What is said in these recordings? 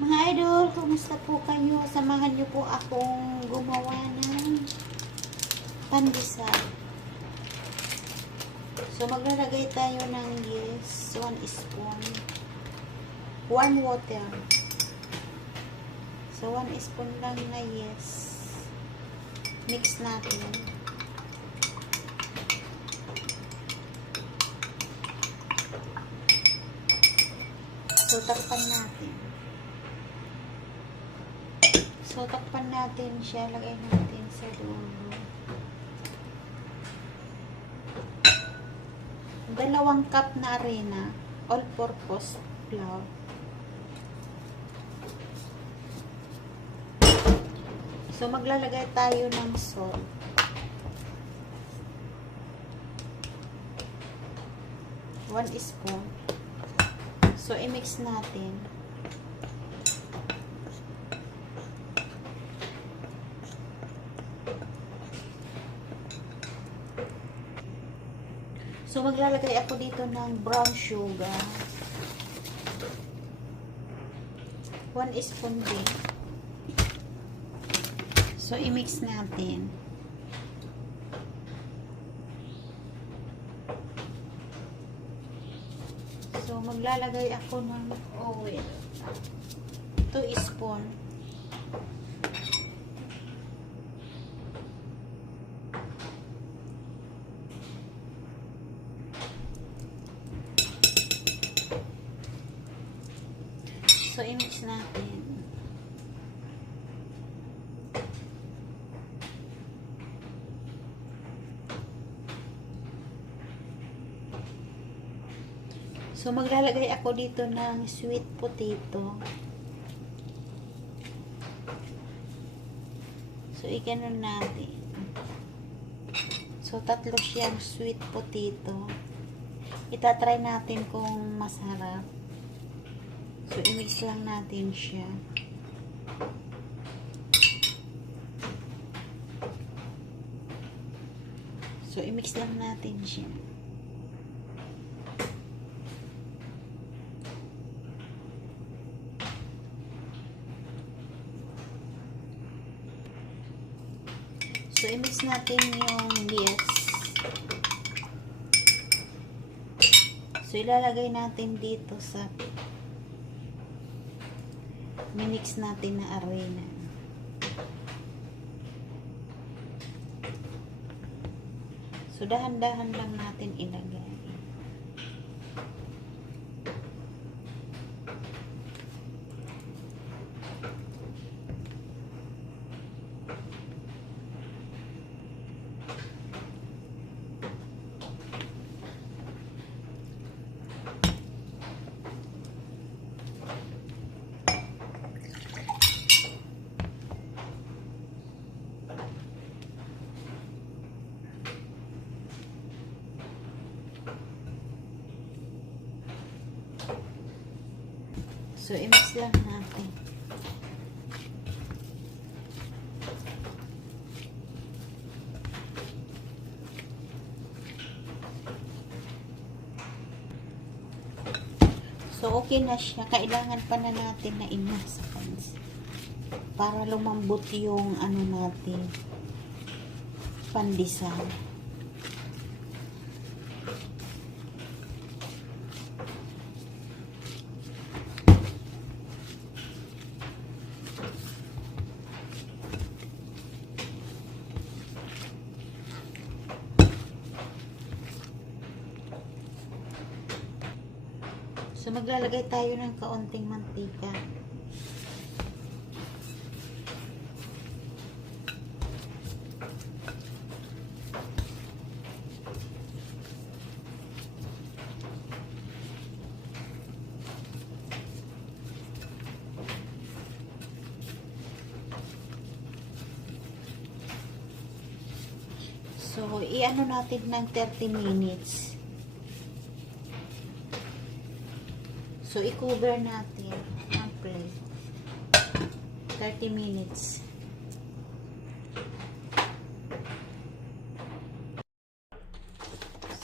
Mga idol, kumusta po kayo? Samahan niyo po akong gumawa ng pandesal. So, maglalagay tayo ng 1 spoon. 1 water. So, 1 spoon lang na mix natin. So, takpan natin. So, takpan natin siya. Lagay natin sa dulo. 2 cup na arena. All-purpose flour. So, maglalagay tayo ng salt. One spoon. So, i-mix natin. So, maglalagay ako dito ng brown sugar. 1 spoon din. So, i-mix natin. So, maglalagay ako ng oil. 2 spoon. So, i-mix natin. So, maglalagay ako dito ng sweet potato. So, iganon natin. So, 3 siyang sweet potato. Itatry natin kung masarap. So, i-mix lang natin siya. So, i-mix lang natin siya. So, i-mix natin yung So, ilalagay natin dito sa minix natin na arena. So, dahan-dahan lang natin ilagay. So, i-mix lang natin. So, okay na siya. Kailangan pa na natin na i-masakan para lumambot yung ano natin, pandesal. So, maglalagay tayo ng kaunting mantika. So, i-ano natin ng 30 minutes. So, i-cover natin ang plate. 30 minutes.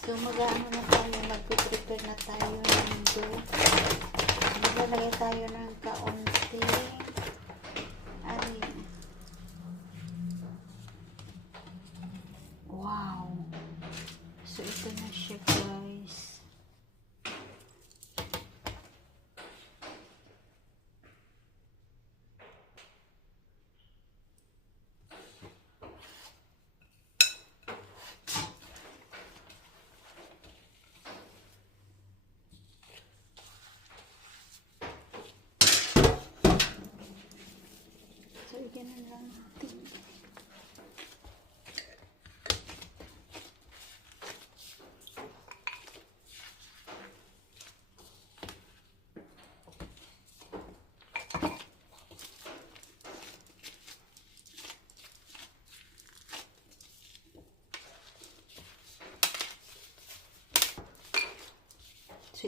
So, mag-ano na tayo, mag-prepare na tayo ng dough. Maglalagay tayo ng kaunti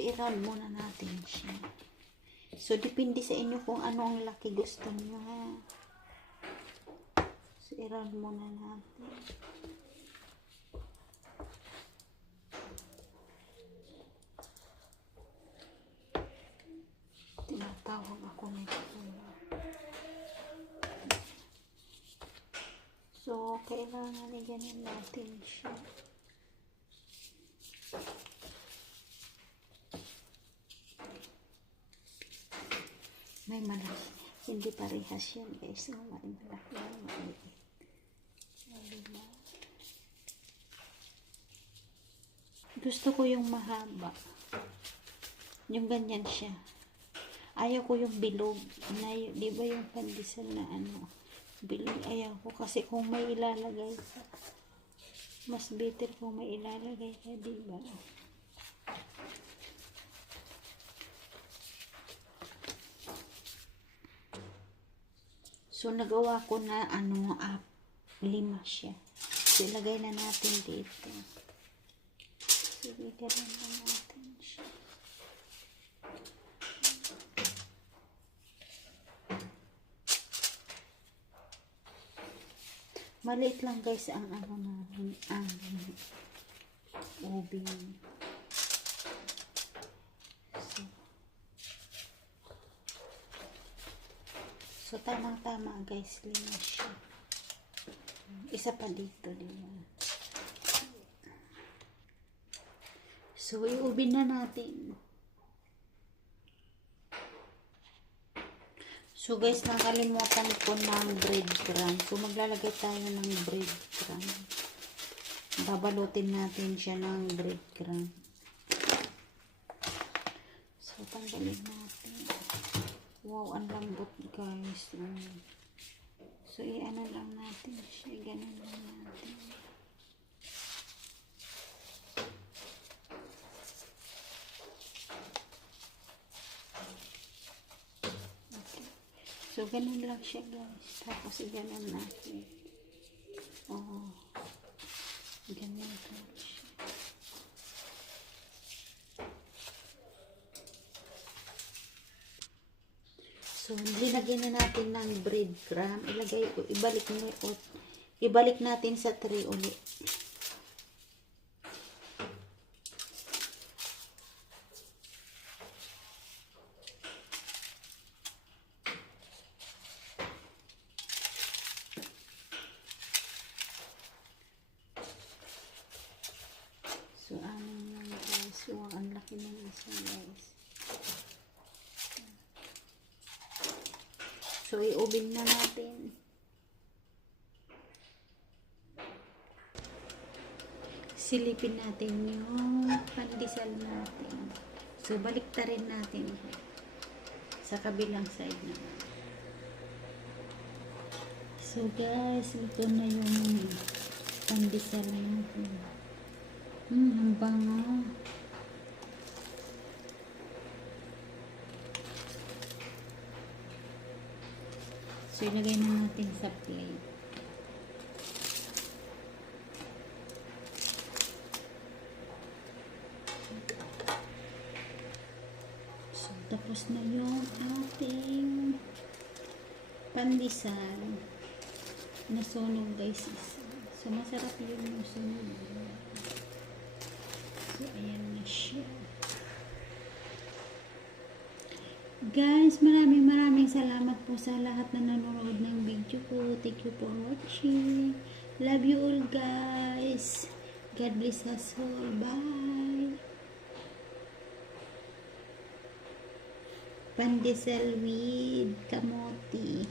i-round muna natin siya. So, depende sa inyo kung ano ang laki gusto nyo, ha. So, i-round muna natin. Tinatawag ako nito. So, kailangan i-ganin natin siya. May malaki. Hindi parehas yan, guys. So, may malaki na maliit. Gusto ko yung mahaba. Yung ganyan siya. Ayaw ko yung bilog. Na, di ba yung pandesal na ano? Bilog. Ayaw ko. Kasi kung may ilalagay ka, mas better kung may ilalagay ka, di ba? So, nagawa ko na, 5 siya. So, ilagay na natin dito. Sige, ganun na natin siya. Maliit lang guys ang namin, ang ubi. So, tamang-tama guys, 5 siya. Isa pa dito, diba? So, iubin na natin. So, guys, nakalimutan ko ng breadcrumb. So, maglalagay tayo ng breadcrumb. Babalutin natin siya ng breadcrumb. So, tanggalin natin. Wow, ang lambot guys. So, i-ano lang natin siya. Ganun lang natin. Okay. So, ganun lang siya guys. Tapos, i-ganun natin. Oh. Ganun lang siya. So, linagyan na natin ng breadcrumb. Ibalik natin sa tray ulit. So, lang guys. So, ang laki na isa guys. So, i-oven na natin. Silipin natin yung pandesal natin. So, baliktarin natin sa kabilang side naman. So, guys, ito na yung pandesal natin. Ang bango. So, ilagay na natin sa plate. So, tapos na yung ating pandesal. Nasunog guys. So, masarap yung sunog. So, ayan na siya. Guys, maraming salamat po sa lahat na nanonood ng video ko. Thank you for watching. Love you all guys. God bless us all. Bye. Pandesal with kamote.